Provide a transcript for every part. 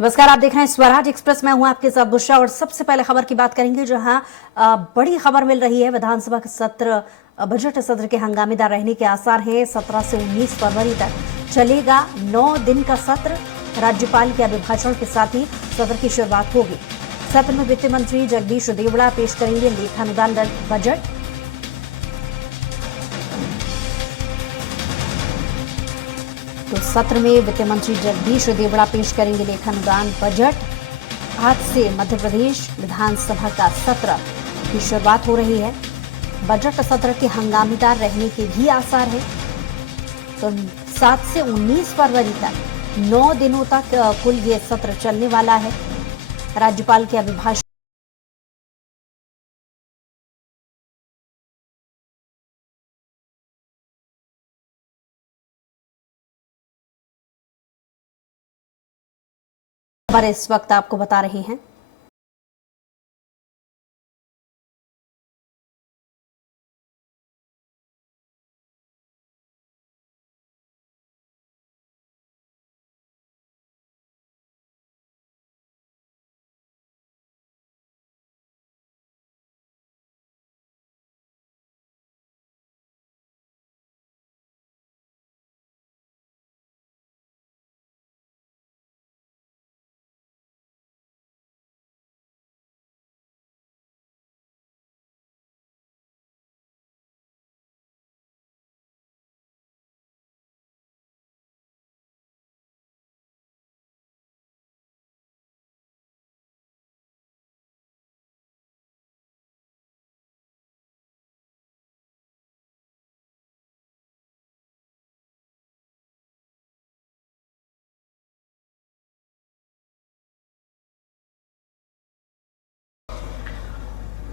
नमस्कार, आप देख रहे हैं स्वराज एक्सप्रेस। मैं हूं आपके साथ बुशरा और सबसे पहले खबर की बात करेंगे, जहां बड़ी खबर मिल रही है। विधानसभा का सत्र, बजट सत्र के हंगामेदार रहने के आसार हैं। 17 से 19 फरवरी तक चलेगा 9 दिन का सत्र। राज्यपाल के अभिभाषण के साथ ही सत्र की शुरुआत होगी। सत्र में वित्त मंत्री जगदीश देवड़ा पेश करेंगे लेखानुदान बजट। तो सत्र में वित्त मंत्री जगदीश देवड़ा पेश करेंगे लेखानुदान बजट। आज से मध्य प्रदेश विधानसभा का सत्र की शुरुआत हो रही है। बजट सत्र के हंगामेदार रहने के भी आसार हैं। तो 7 से 19 फरवरी तक 9 दिनों तक कुल ये सत्र चलने वाला है। राज्यपाल के अभिभाषण इस वक्त आपको बता रहे हैं।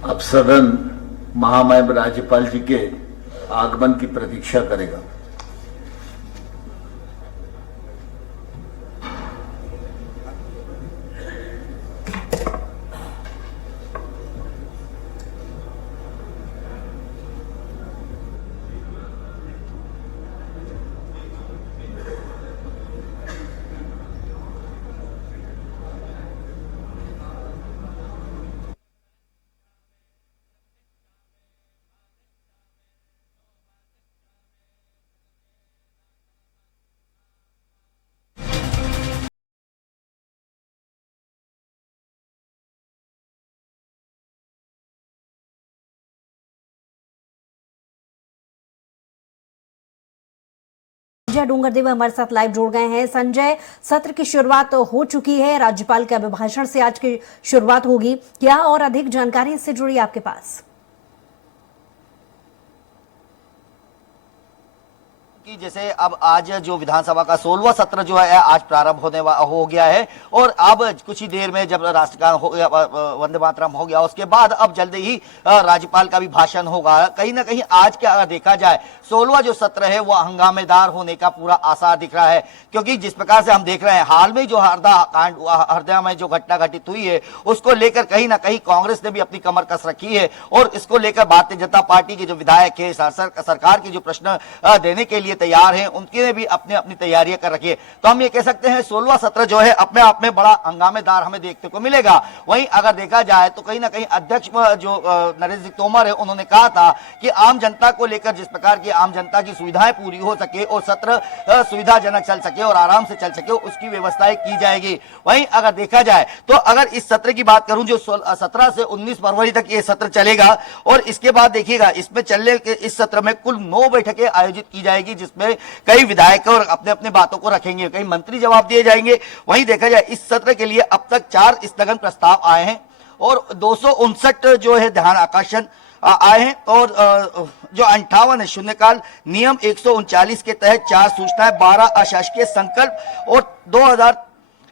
अब सदन महामहिम राज्यपाल जी के आगमन की प्रतीक्षा करेगा। संजय डोंगरदेव हमारे साथ लाइव जुड़ गए हैं। संजय, सत्र की शुरुआत हो चुकी है। राज्यपाल के अभिभाषण से आज की शुरुआत होगी। क्या और अधिक जानकारी इससे जुड़ी आपके पास? कि जैसे अब आज जो विधानसभा का 16वां सत्र जो है आज प्रारंभ हो गया है और अब कुछ ही देर में जब राष्ट्रगान हो गया, वंदे मातरम हो गया, उसके बाद अब जल्दी ही राज्यपाल का भी भाषण होगा। कहीं ना कहीं आज के अगर देखा जाए 16वां जो सत्र है वो हंगामेदार होने का पूरा आसार दिख रहा है, क्योंकि जिस प्रकार से हम देख रहे हैं हाल में जो हरदा में जो घटना घटित हुई है उसको लेकर कहीं ना कहीं कांग्रेस ने भी अपनी कमर कस रखी है और इसको लेकर भारतीय जनता पार्टी के जो विधायक है सरकार की जो प्रश्न देने के लिए तैयार हैं उनकी भी अपनी अपनी तैयारियां कर रखी है। तो हम ये कह सकते हैं 16वां सत्र जो है अपने आप में बड़ा हंगामेदार हमें देखने को मिलेगा। वहीं अगर देखा जाए तो कहीं ना कहीं अध्यक्ष जो नरेंद्र सिंह तोमर है उन्होंने कहा था कि आम जनता को लेकर जिस प्रकार की आम जनता की सुविधाएं पूरी हो सके और सत्र सुविधाजनक चल सके और आराम से चल सके उसकी व्यवस्थाएं की जाएगी। वहीं अगर देखा जाए तो अगर इस सत्र की बात करूं जो 17 से 19 फरवरी तक ये सत्र चलेगा और इसके बाद देखिएगा इसमें चलने के इस सत्र में कुल 9 बैठकें आयोजित की जाएगी, जिसमें कई विधायक और अपने अपने बातों को रखेंगे, कई मंत्री जवाब दिए जाएंगे। वहीं देखा जाए इस सत्र के लिए अब तक 4 स्थगन प्रस्ताव आए हैं और 259 जो है ध्यान आकर्षण आए हैं और जो 58 है शून्यकाल नियम 139 के तहत 4 सूचनाएं, 12 अशासकीय संकल्प और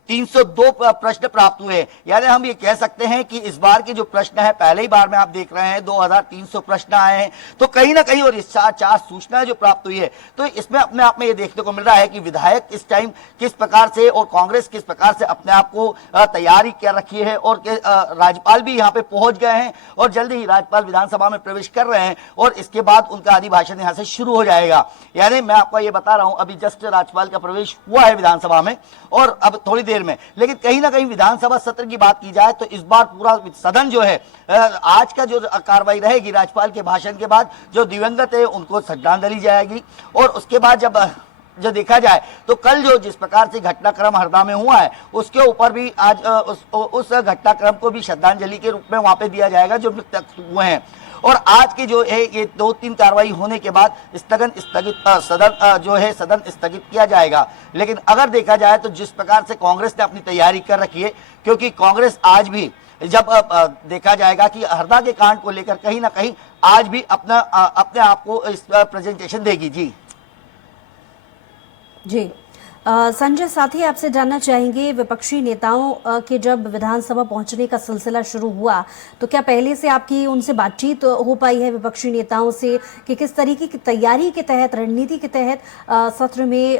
2302 प्रश्न प्राप्त हुए। यानी हम ये कह सकते हैं कि इस बार के जो प्रश्न है पहले ही बार में आप देख रहे हैं 2300 प्रश्न आए हैं। तो कहीं ना कहीं और इस 4 सूचनाएं जो प्राप्त हुई है तो इसमें अपने आप में ये देखने को मिल रहा है कि विधायक इस टाइम किस प्रकार से और कांग्रेस किस प्रकार से अपने आप को तैयारी कर रखी है और राज्यपाल भी यहाँ पे पहुंच गए हैं और जल्दी ही राज्यपाल विधानसभा में प्रवेश कर रहे हैं और इसके बाद उनका अधिभाषण यहाँ से शुरू हो जाएगा। यानी मैं आपको ये बता रहा हूँ अभी जस्ट राज्यपाल का प्रवेश हुआ है विधानसभा में और अब थोड़ी देर देर में। लेकिन कहीं ना कहीं विधानसभा सत्र की बात की जाए तो इस बार पूरा सदन जो है आज का जो कार्रवाई रहेगी, राज्यपाल के भाषण के बाद जो दिवंगत है उनको श्रद्धांजलि जाएगी। और उसके बाद जब जो देखा जाए तो कल जो जिस प्रकार से घटनाक्रम हरदा में हुआ है उसके ऊपर भी आज उस घटनाक्रम को भी श्रद्धांजलि के रूप में वहां पे दिया जाएगा जो मृतक हुए हैं। और आज की जो है ये 2-3 कार्रवाई होने के बाद सदन स्थगित किया जाएगा। लेकिन अगर देखा जाए तो जिस प्रकार से कांग्रेस ने अपनी तैयारी कर रखी है, क्योंकि कांग्रेस आज भी जब देखा जाएगा कि हरदा के कांड को लेकर कहीं ना कहीं आज भी अपने आप को इस प्रेजेंटेशन देगी। जी संजय, साथ ही आपसे जानना चाहेंगे, विपक्षी नेताओं के जब विधानसभा पहुंचने का सिलसिला शुरू हुआ तो क्या पहले से आपकी उनसे बातचीत हो पाई है विपक्षी नेताओं से कि किस तरीके की तैयारी के तहत, रणनीति के तहत सत्र में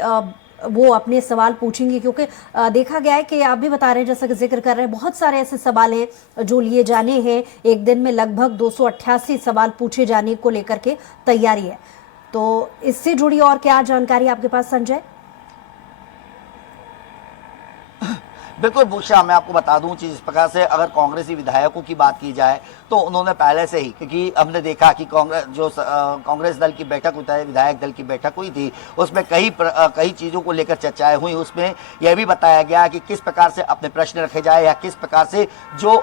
वो अपने सवाल पूछेंगे? क्योंकि देखा गया है कि आप भी बता रहे हैं, जैसा कि जिक्र कर रहे हैं, बहुत सारे ऐसे सवाल हैं जो लिए जाने हैं। एक दिन में लगभग 288 सवाल पूछे जाने को लेकर के तैयारी है। तो इससे जुड़ी और क्या जानकारी आपके पास संजय? बिल्कुल भूषा, मैं आपको बता दूं जिस प्रकार से अगर कांग्रेसी विधायकों की बात की जाए तो उन्होंने पहले से ही, क्योंकि हमने देखा कि कांग्रेस दल की बैठक हुई थी, विधायक दल की बैठक हुई थी, उसमें कई चीज़ों को लेकर चर्चाएं हुई। उसमें यह भी बताया गया कि किस प्रकार से अपने प्रश्न रखे जाए या किस प्रकार से जो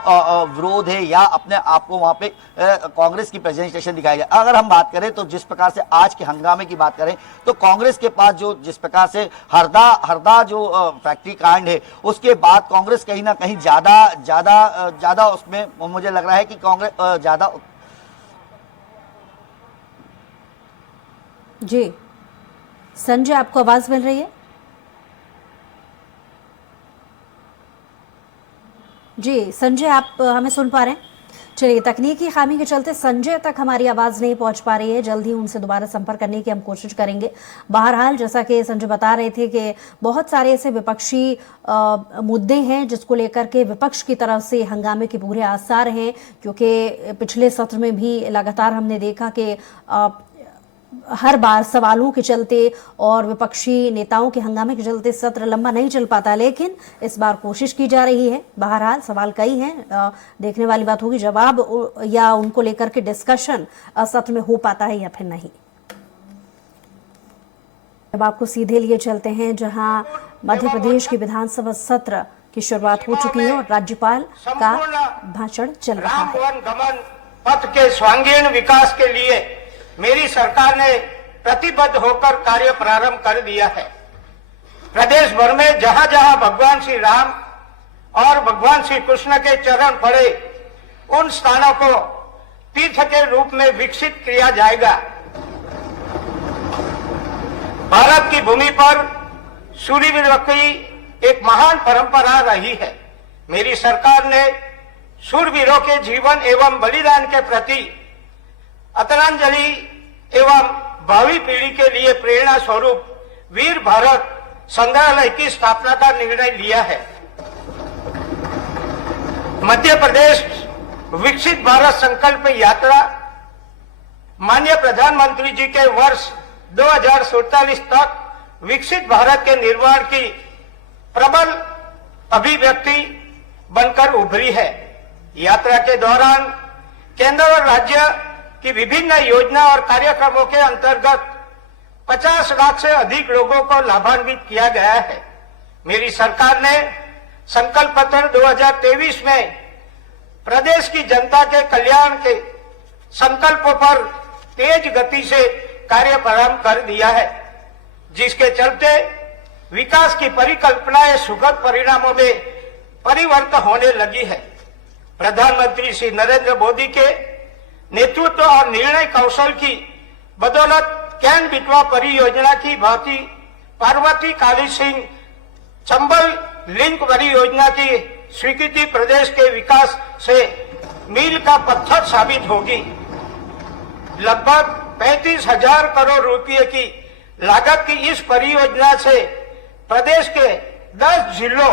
विरोध है या अपने आप को वहाँ पे कांग्रेस की प्रेजेंटेशन दिखाई जाए। अगर हम बात करें तो जिस प्रकार से आज के हंगामे की बात करें तो कांग्रेस के पास जो जिस प्रकार से हरदा जो फैक्ट्री कांड है उसके बाद कांग्रेस कहीं ना कहीं ज्यादा उसमें मुझे लग रहा है कि कांग्रेस ज्यादा। जी संजय, आपको आवाज मिल रही है? जी संजय, आप हमें सुन पा रहे हैं? चलिए, तकनीकी खामी के चलते संजय तक हमारी आवाज़ नहीं पहुंच पा रही है। जल्द ही उनसे दोबारा संपर्क करने की हम कोशिश करेंगे। बहरहाल, जैसा कि संजय बता रहे थे कि बहुत सारे ऐसे विपक्षी मुद्दे हैं जिसको लेकर के विपक्ष की तरफ से हंगामे के पूरे आसार हैं, क्योंकि पिछले सत्र में भी लगातार हमने देखा कि हर बार सवालों के चलते और विपक्षी नेताओं के हंगामे के चलते सत्र लंबा नहीं चल पाता, लेकिन इस बार कोशिश की जा रही है। बहरहाल, सवाल कई हैं, देखने वाली बात होगी जवाब या उनको लेकर के डिस्कशन सत्र में हो पाता है या फिर नहीं। अब आपको सीधे लिए चलते हैं जहां मध्य प्रदेश के विधानसभा सत्र की शुरुआत हो चुकी है और राज्यपाल का भाषण चल रहा है। पथ के सर्वांगीण विकास के लिए मेरी सरकार ने प्रतिबद्ध होकर कार्य प्रारंभ कर दिया है। प्रदेश भर में जहां जहां भगवान श्री राम और भगवान श्री कृष्ण के चरण पड़े उन स्थानों को तीर्थ के रूप में विकसित किया जाएगा। भारत की भूमि पर शूरवीरों की एक महान परंपरा रही है। मेरी सरकार ने शूरवीरों के जीवन एवं बलिदान के प्रति आदरांजलि एवं भावी पीढ़ी के लिए प्रेरणा स्वरूप वीर भारत संग्रहालय की स्थापना का निर्णय लिया है। मध्य प्रदेश विकसित भारत संकल्प यात्रा माननीय प्रधानमंत्री जी के वर्ष 2047 तक विकसित भारत के निर्माण की प्रबल अभिव्यक्ति बनकर उभरी है। यात्रा के दौरान केंद्र और राज्य की विभिन्न योजना और कार्यक्रमों के अंतर्गत 50 लाख से अधिक लोगों को लाभान्वित किया गया है। मेरी सरकार ने संकल्प पत्र 2023 में प्रदेश की जनता के कल्याण के संकल्पों पर तेज गति से कार्य प्रारंभ कर दिया है, जिसके चलते विकास की परिकल्पनाएं सुखद परिणामों में परिवर्तित होने लगी है। प्रधानमंत्री श्री नरेंद्र मोदी के नेतृत्व और निर्णय कौशल की बदौलत कैन बिटवा परियोजना की भांति पार्वती काली सिंह चंबल लिंक परियोजना की स्वीकृति प्रदेश के विकास से मील का पत्थर साबित होगी। लगभग 35,000 करोड़ रुपए की लागत की इस परियोजना से प्रदेश के 10 जिलों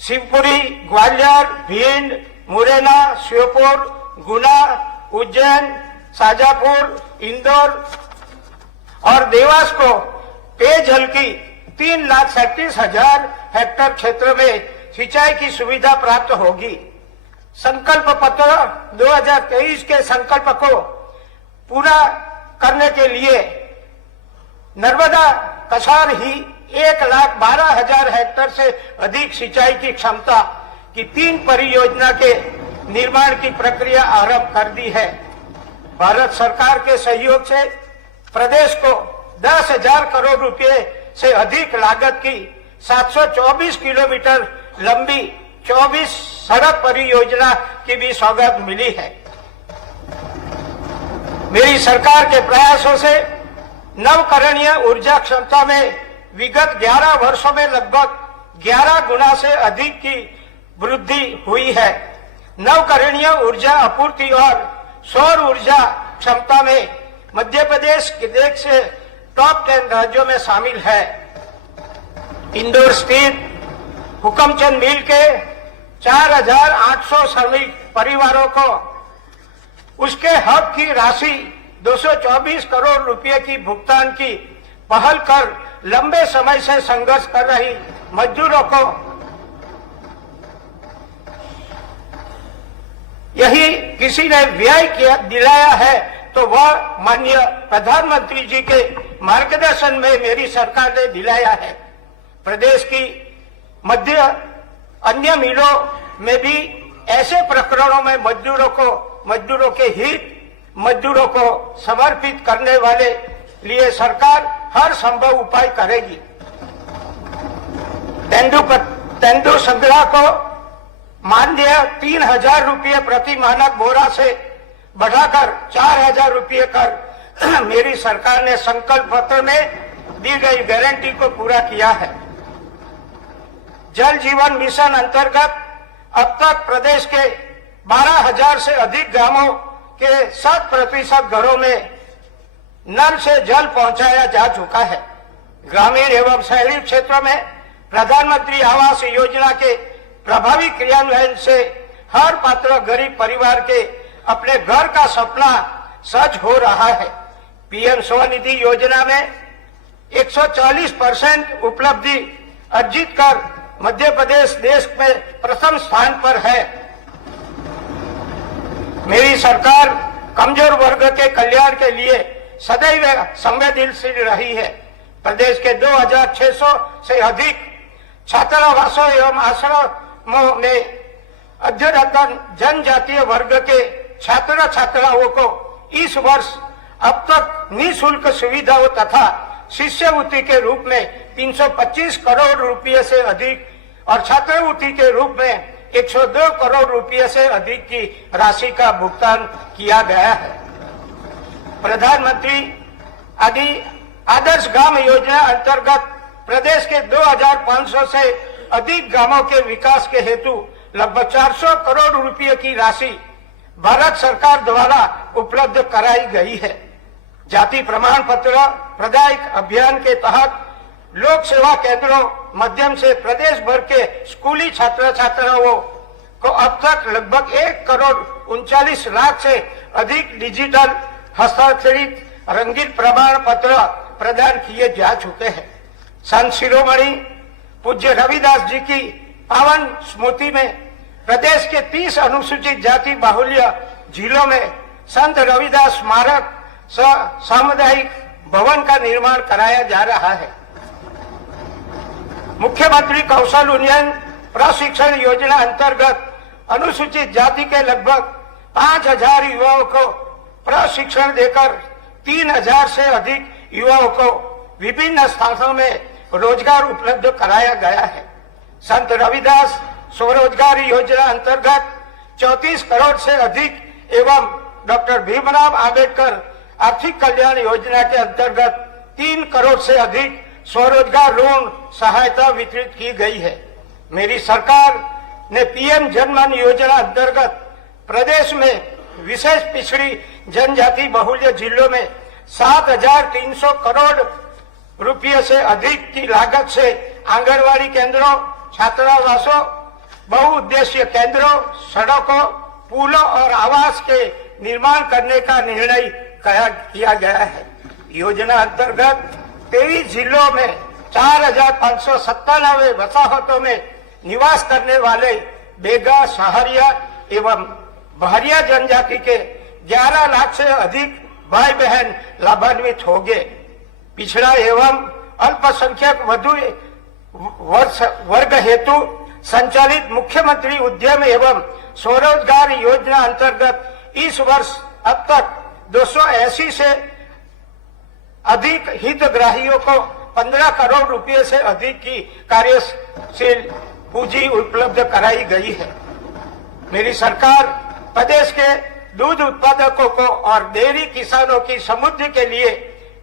शिवपुरी, ग्वालियर, भिंड, मुरैना, श्योपुर, गुना, उज्जैन, शाजापुर, इंदौर और देवास को पेयजल की 3,37,000 हेक्टेयर क्षेत्र में सिंचाई की सुविधा प्राप्त होगी। संकल्प पत्र 2023 के संकल्प को पूरा करने के लिए नर्मदा कसार ही 1,12,000 हेक्टेयर से अधिक सिंचाई की क्षमता की 3 परियोजना के निर्माण की प्रक्रिया आरंभ कर दी है। भारत सरकार के सहयोग से प्रदेश को 10,000 करोड़ रुपए से अधिक लागत की 724 किलोमीटर लंबी 24 सड़क परियोजना की भी सौगात मिली है। मेरी सरकार के प्रयासों से नवकरणीय ऊर्जा क्षमता में विगत 11 वर्षों में लगभग 11 गुना से अधिक की वृद्धि हुई है। नवकरणीय ऊर्जा आपूर्ति और सौर ऊर्जा क्षमता में मध्य प्रदेश देश से टॉप 10 राज्यों में शामिल है। इंदौर स्थित हुकमचंद मिल के 4,800 श्रमिक परिवारों को उसके हक की राशि 224 करोड़ रुपए की भुगतान की पहल कर लंबे समय से संघर्ष कर रही मजदूरों को यही किसी ने व्यय किया दिलाया है, तो वह माननीय प्रधानमंत्री जी के मार्गदर्शन में मेरी सरकार ने दिलाया है। प्रदेश की मध्य अन्य मिलों में भी ऐसे प्रकरणों में मजदूरों के हित मजदूरों को समर्पित करने वाले लिए सरकार हर संभव उपाय करेगी। तेंदु संग्रह को मानदेय 3,000 रुपये प्रति मानक बोरा से बढ़ाकर 4,000 रुपये कर मेरी सरकार ने संकल्प पत्र में दी गई गारंटी को पूरा किया है। जल जीवन मिशन अंतर्गत अब तक प्रदेश के 12,000 से अधिक गांवों के 100% घरों में नल से जल पहुंचाया जा चुका है। ग्रामीण एवं शहरी क्षेत्रों में प्रधानमंत्री आवास योजना के प्रभावी क्रियान्वयन से हर पात्र गरीब परिवार के अपने घर का सपना सच हो रहा है। पीएम स्वनिधि योजना में 140% उपलब्धि अर्जित कर मध्य प्रदेश देश में प्रथम स्थान पर है। मेरी सरकार कमजोर वर्ग के कल्याण के लिए सदैव संवेदनशील रही है। प्रदेश के 2,600 से अधिक छात्रावासों एवं आश्रमों में अध्ययनरत जनजातीय वर्ग के छात्र छात्राओं को इस वर्ष अब तक निःशुल्क सुविधाओं तथा शिष्यवृत्ति के रूप में 325 करोड़ रुपए से अधिक और छात्रवृत्ति के रूप में 102 करोड़ रुपए से अधिक की राशि का भुगतान किया गया है। प्रधानमंत्री आदर्श ग्राम योजना अंतर्गत प्रदेश के 2,500 से अधिक गांवों के विकास के हेतु लगभग 400 करोड़ रुपए की राशि भारत सरकार द्वारा उपलब्ध कराई गई है। जाति प्रमाण पत्र प्रदाय अभियान के तहत लोक सेवा केंद्रों माध्यम से प्रदेश भर के स्कूली छात्र छात्राओं को अब तक लगभग 1,39 लाख से अधिक डिजिटल हस्ताक्षरित रंगीन प्रमाण पत्र प्रदान किए जा चुके हैं। संत शिरोमणि पूज्य रविदास जी की पावन स्मृति में प्रदेश के 30 अनुसूचित जाति बाहुल्य जिलों में संत रविदास स्मारक सामुदायिक भवन का निर्माण कराया जा रहा है। मुख्यमंत्री कौशल उन्नयन प्रशिक्षण योजना अंतर्गत अनुसूचित जाति के लगभग 5,000 युवाओं को प्रशिक्षण देकर 3,000 से अधिक युवाओं को विभिन्न स्थानों में रोजगार उपलब्ध कराया गया है। संत रविदास स्वरोजगार योजना अंतर्गत 34 करोड़ से अधिक एवं डॉक्टर भीमराव अंबेडकर आर्थिक कल्याण योजना के अंतर्गत 3 करोड़ से अधिक स्वरोजगार ऋण सहायता वितरित की गई है। मेरी सरकार ने पीएम जनधन योजना अंतर्गत प्रदेश में विशेष पिछड़ी जनजाति बहुल्य जिलों में 7,300 करोड़ रुपये से अधिक की लागत से आंगनवाड़ी केंद्रों, छात्रावासों, बहुउद्देशीय केंद्रों, सड़कों, पुलों और आवास के निर्माण करने का निर्णय किया गया है। योजना अंतर्गत 23 जिलों में 4,597 वसाहतों में निवास करने वाले बेगा, सहारिया एवं बहरिया जनजाति के 11 लाख से अधिक भाई बहन लाभान्वित होंगे। पिछड़ा एवं अल्पसंख्यक वधु वर्ग हेतु संचालित मुख्यमंत्री उद्यम एवं स्वरोजगार योजना अंतर्गत इस वर्ष अब तक 280 से अधिक हितग्राहियों को 15 करोड़ रुपए से अधिक की कार्यशील पूंजी उपलब्ध कराई गई है। मेरी सरकार प्रदेश के दूध उत्पादकों को और डेयरी किसानों की समृद्धि के लिए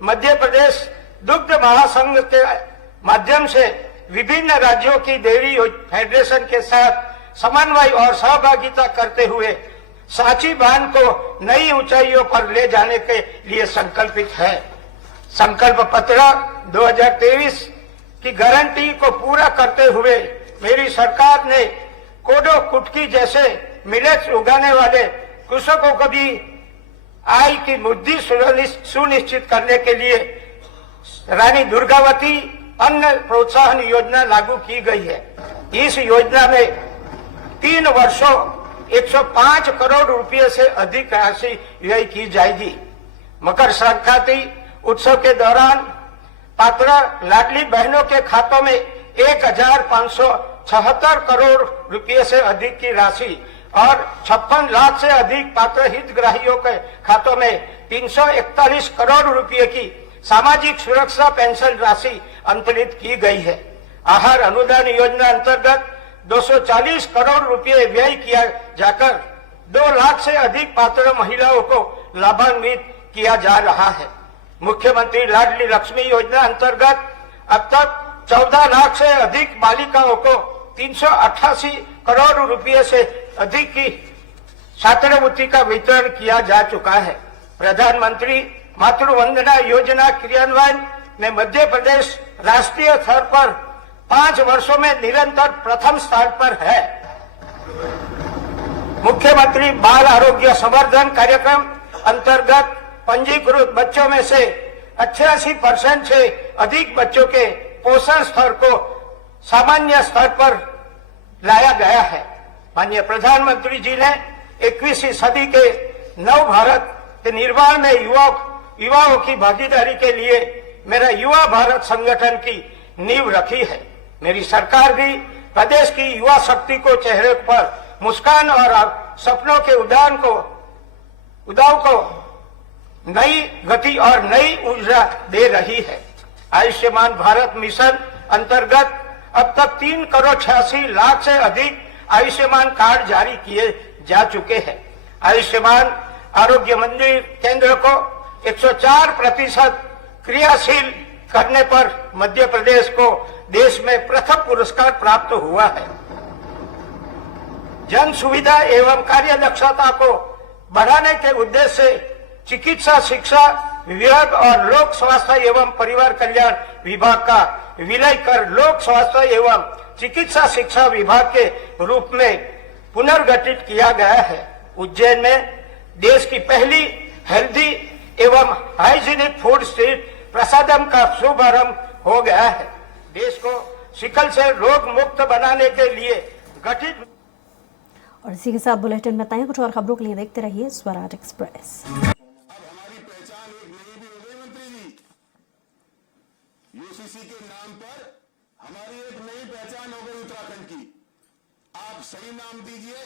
मध्य प्रदेश दुग्ध महासंघ के माध्यम से विभिन्न राज्यों की डेयरी फेडरेशन के साथ समन्वय और सहभागिता करते हुए सांची बांध को नई ऊंचाइयों पर ले जाने के लिए संकल्पित है। संकल्प पत्र 2023 की गारंटी को पूरा करते हुए मेरी सरकार ने कोडो, कुटकी जैसे मिलेट्स उगाने वाले कृषकों को भी आय की वृद्धि सुनिश्चित करने के लिए रानी दुर्गावती अन्न प्रोत्साहन योजना लागू की गई है। इस योजना में 3 वर्षों 105 करोड़ रुपए से अधिक राशि व्यय की जाएगी। मकर संक्रांति उत्सव के दौरान पात्र लाडली बहनों के खातों में 1,576 करोड़ रुपए से अधिक की राशि और 56 लाख से अधिक पात्र हितग्राहियों के खातों में 341 करोड़ रुपए की सामाजिक सुरक्षा पेंशन राशि अंतरित की गई है। आहार अनुदान योजना अंतर्गत 240 करोड़ रुपए व्यय किया जाकर 2 लाख से अधिक पात्र महिलाओं को लाभान्वित किया जा रहा है। मुख्यमंत्री लाडली लक्ष्मी योजना अंतर्गत अब तक 14 लाख से अधिक बालिकाओं को 388 करोड़ रुपए से अधिक की छात्रवृत्ति का वितरण किया जा चुका है। प्रधानमंत्री मातृ वंदना योजना क्रियान्वयन में मध्य प्रदेश राष्ट्रीय स्तर पर 5 वर्षों में निरंतर प्रथम स्थान पर है। मुख्यमंत्री बाल आरोग्य संवर्धन कार्यक्रम अंतर्गत पंजीकृत बच्चों में से 88% से अधिक बच्चों के पोषण स्तर को सामान्य स्तर पर लाया गया है। माननीय प्रधानमंत्री जी ने 21वीं सदी के नव भारत के निर्माण में युवाओं की भागीदारी के लिए मेरा युवा भारत संगठन की नींव रखी है। मेरी सरकार भी प्रदेश की युवा शक्ति को चेहरे पर मुस्कान और सपनों के उदाव को नई गति और नई ऊर्जा दे रही है। आयुष्मान भारत मिशन अंतर्गत अब तक 3 करोड़ 86 लाख से अधिक आयुष्मान कार्ड जारी किए जा चुके हैं। आयुष्मान आरोग्य मंदिर केंद्र को 104% क्रियाशील करने पर मध्य प्रदेश को देश में प्रथम पुरस्कार प्राप्त हुआ है। जन सुविधा एवं कार्यदक्षता को बढ़ाने के उद्देश्य से चिकित्सा शिक्षा विभाग और लोक स्वास्थ्य एवं परिवार कल्याण विभाग का विलय कर लोक स्वास्थ्य एवं चिकित्सा शिक्षा विभाग के रूप में पुनर्गठित किया गया है। उज्जैन में देश की पहली हेल्दी एवं हाइजीनिक फूड स्ट्रीट प्रसादम का शुभारंभ हो गया है। देश को सिकल से रोग मुक्त बनाने के लिए गठित। और इसी के साथ बुलेटिन में बताएं कुछ और खबरों के लिए देखते रहिए स्वराज एक्सप्रेस। यूसीसी के नाम पर हमारी एक नई पहचान हो गई उत्तराखंड की। आप सही नाम दीजिए,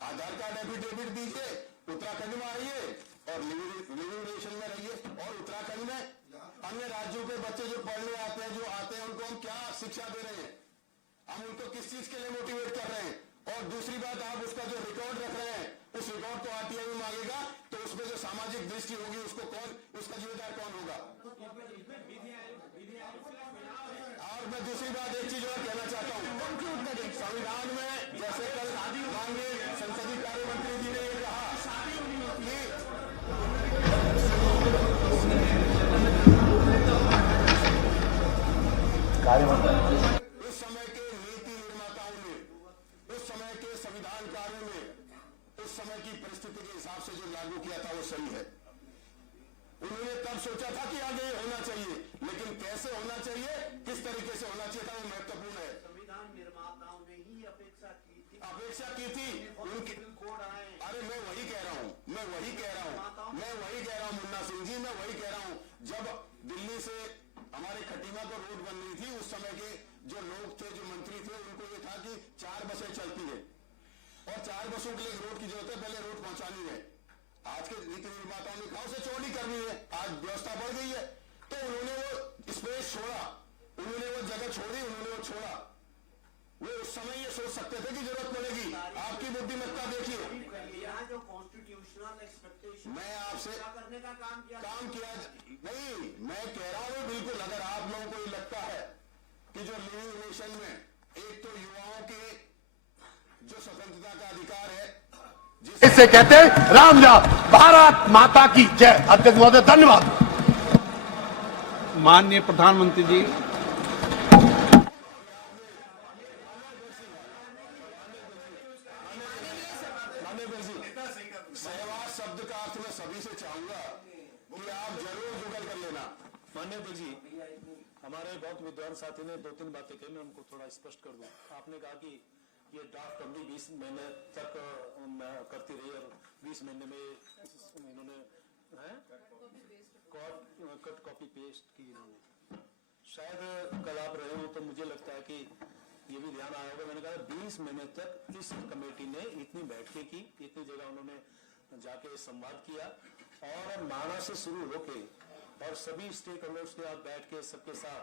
आधार कार्ड एफिडेविट दीजिए, उत्तराखंड में आइए और लिविंग रिलेशन में रहिए। और उत्तराखंड में अन्य राज्यों के बच्चे जो पढ़ने आते हैं उनको हम क्या शिक्षा दे रहे हैं, हम उनको किस चीज के लिए मोटिवेट कर रहे हैं। और दूसरी बात, आप उसका जो रिकॉर्ड रख रहे हैं उस रिकॉर्ड को आरटीआई में मांगेगा तो उसमें जो सामाजिक दृष्टि होगी उसका जिम्मेदार कौन होगा। और मैं दूसरी बात एक चीज और कहना चाहता हूं, संविधान में जैसे कल माननीय संसदीय कार्य मंत्री जी ने ये कहा कि उस समय के नीति निर्माताओं ने, उस समय के संविधानकारों ने उस समय की परिस्थिति के हिसाब से जो लागू किया था वो सही है। उन्होंने तब सोचा था कि आगे ये होना चाहिए, लेकिन कैसे होना चाहिए, किस तरीके से होना चाहिए था, वो महत्वपूर्ण है। संविधान निर्माताओं ने ही अपेक्षा की थी उनके अरे मैं वही कह रहा हूं मुन्ना सिंह जी, मैं वही कह रहा हूं। जब दिल्ली से हमारे खटीमा को रोड बन रही थी, उस समय के जो लोग थे, जो मंत्री थे, उनको ये था कि 4 बसें चलती है और 4 बसों के लिए रोड की जरूरत है, पहले रोड पहुंचानी है। आज के नीति निर्माताओं ने कहा उसे चौड़ी करनी है, आज व्यवस्था बढ़ गई है, तो उन्होंने वो स्पेस छोड़ा, उन्होंने वो जगह छोड़ी, उन्होंने वो छोड़ा। वो उस समय ये सोच सकते थे कि जरूरत पड़ेगी। आपकी बुद्धिमत्ता देखिए। यहाँ जो कॉन्स्टिट्यूशनल एक्सपेक्टेशन मैं आपसे करने का काम किया नहीं, मैं कह रहा हूं बिल्कुल, अगर आप लोगों को ये लगता है कि जो लिविंग रिलेशन में एक तो युवाओं के जो स्वतंत्रता का अधिकार है, इससे कहते हैं राम जय भारत माता की जय। अध्यक्ष महोदय धन्यवाद। माननीय प्रधानमंत्री जी, सहवास शब्द का अर्थ मैं सभी से चाहूंगा कि आप जरूर गूगल कर लेना। माननीय अध्यक्ष जी, हमारे बहुत विद्वान साथी ने 2-3 बातें कही, मैं उनको थोड़ा स्पष्ट कर दूं। आपने कहा कि ये ड्राफ्ट अभी 20 महीने तक करती रही और 20 महीने में इन्होंने कट कॉपी पेस्ट की। इन्होंने शायद कल आप रहे हो तो मुझे लगता है कि ये भी ध्यान आया होगा। मैंने कहा 20 महीने तक इस कमेटी ने इतनी बैठकें की, इतनी जगह उन्होंने जाके संवाद किया और माना से शुरू होके और सभी स्टेक होल्डर्स के साथ बैठ के सबके साथ,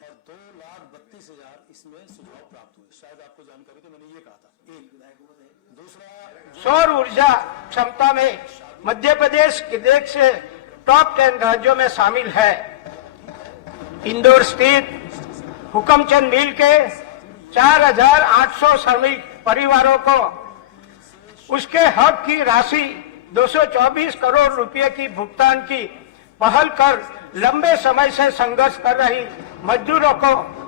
और 2,32,000 इसमें सुझाव प्राप्त हुए। शायद आपको जानकारी, तो मैंने ये कहा था। एक दूसरा, सौर ऊर्जा क्षमता में मध्य प्रदेश के देश से टॉप 10 राज्यों में शामिल है। इंदौर स्थित हुकमचंद मिल के 4,800 श्रमिक परिवारों को उसके हक की राशि 224 करोड़ रुपए की भुगतान की पहल कर लंबे समय से संघर्ष कर रही मजदूरों को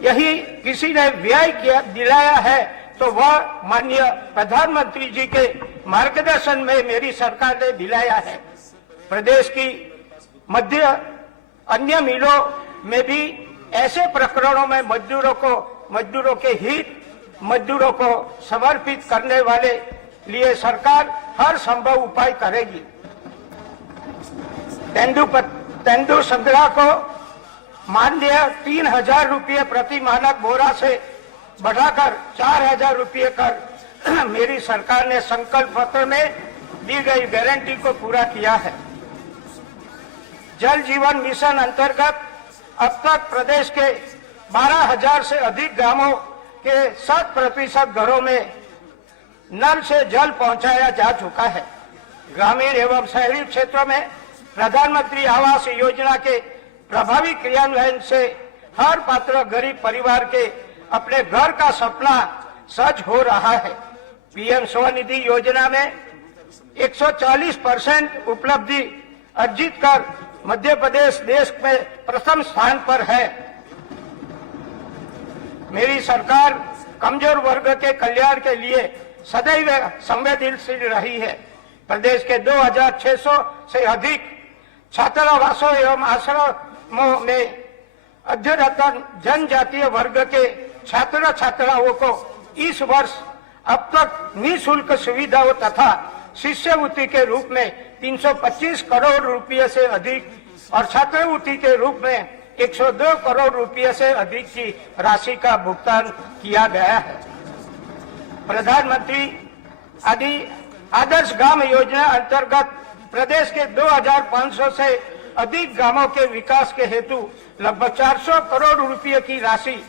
यही किसी ने व्यय किया दिलाया है, तो वह माननीय प्रधानमंत्री जी के मार्गदर्शन में मेरी सरकार ने दिलाया है। प्रदेश की मध्य अन्य मिलों में भी ऐसे प्रकरणों में मजदूरों के हित, मजदूरों को समर्पित करने वाले लिए सरकार हर संभव उपाय करेगी। तेंदु संग्रह को मानदेय 3,000 रुपये प्रति मानक बोरा से बढ़ाकर 4,000 रुपये कर मेरी सरकार ने संकल्प पत्र में दी गई गारंटी को पूरा किया है। जल जीवन मिशन अंतर्गत अब तक प्रदेश के 12,000 से अधिक गांवों के 100% घरों में नल से जल पहुंचाया जा चुका है। ग्रामीण एवं शहरी क्षेत्रों में प्रधानमंत्री आवास योजना के प्रभावी क्रियान्वयन से हर पात्र गरीब परिवार के अपने घर का सपना सच हो रहा है। पीएम स्वनिधि योजना में 140% उपलब्धि अर्जित कर मध्य प्रदेश देश में प्रथम स्थान पर है। मेरी सरकार कमजोर वर्ग के कल्याण के लिए सदैव संवेदनशील रही है। प्रदेश के 2,600 से अधिक छात्रावासों एवं आश्रमों में अध्ययनरत जनजातीय वर्ग के छात्र छात्राओं को इस वर्ष अब तक निःशुल्क सुविधाओं तथा शिष्यवृत्ति के रूप में 325 करोड़ रुपये से अधिक और छात्रवृत्ति के रूप में 102 करोड़ रुपये से अधिक की राशि का भुगतान किया गया है। प्रधानमंत्री आदर्श ग्राम योजना अंतर्गत प्रदेश के 2,500 से अधिक गांवों के विकास के हेतु लगभग 400 करोड़ रुपये की राशि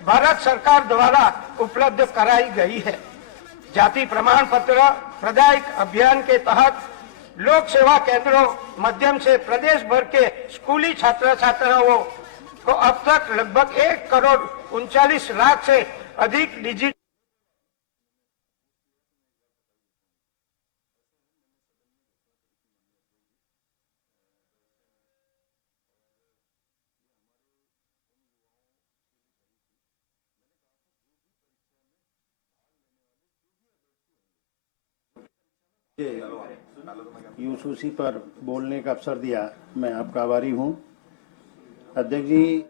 भारत सरकार द्वारा उपलब्ध कराई गई है। जाति प्रमाण पत्र प्रदाय अभियान के तहत लोक सेवा केंद्रों माध्यम से प्रदेश भर के स्कूली छात्र छात्राओं को अब तक लगभग 1,39,00,000 से अधिक डिजिटल यूसुसी पर बोलने का अवसर दिया, मैं आपका आभारी हूं। अध्यक्ष जी,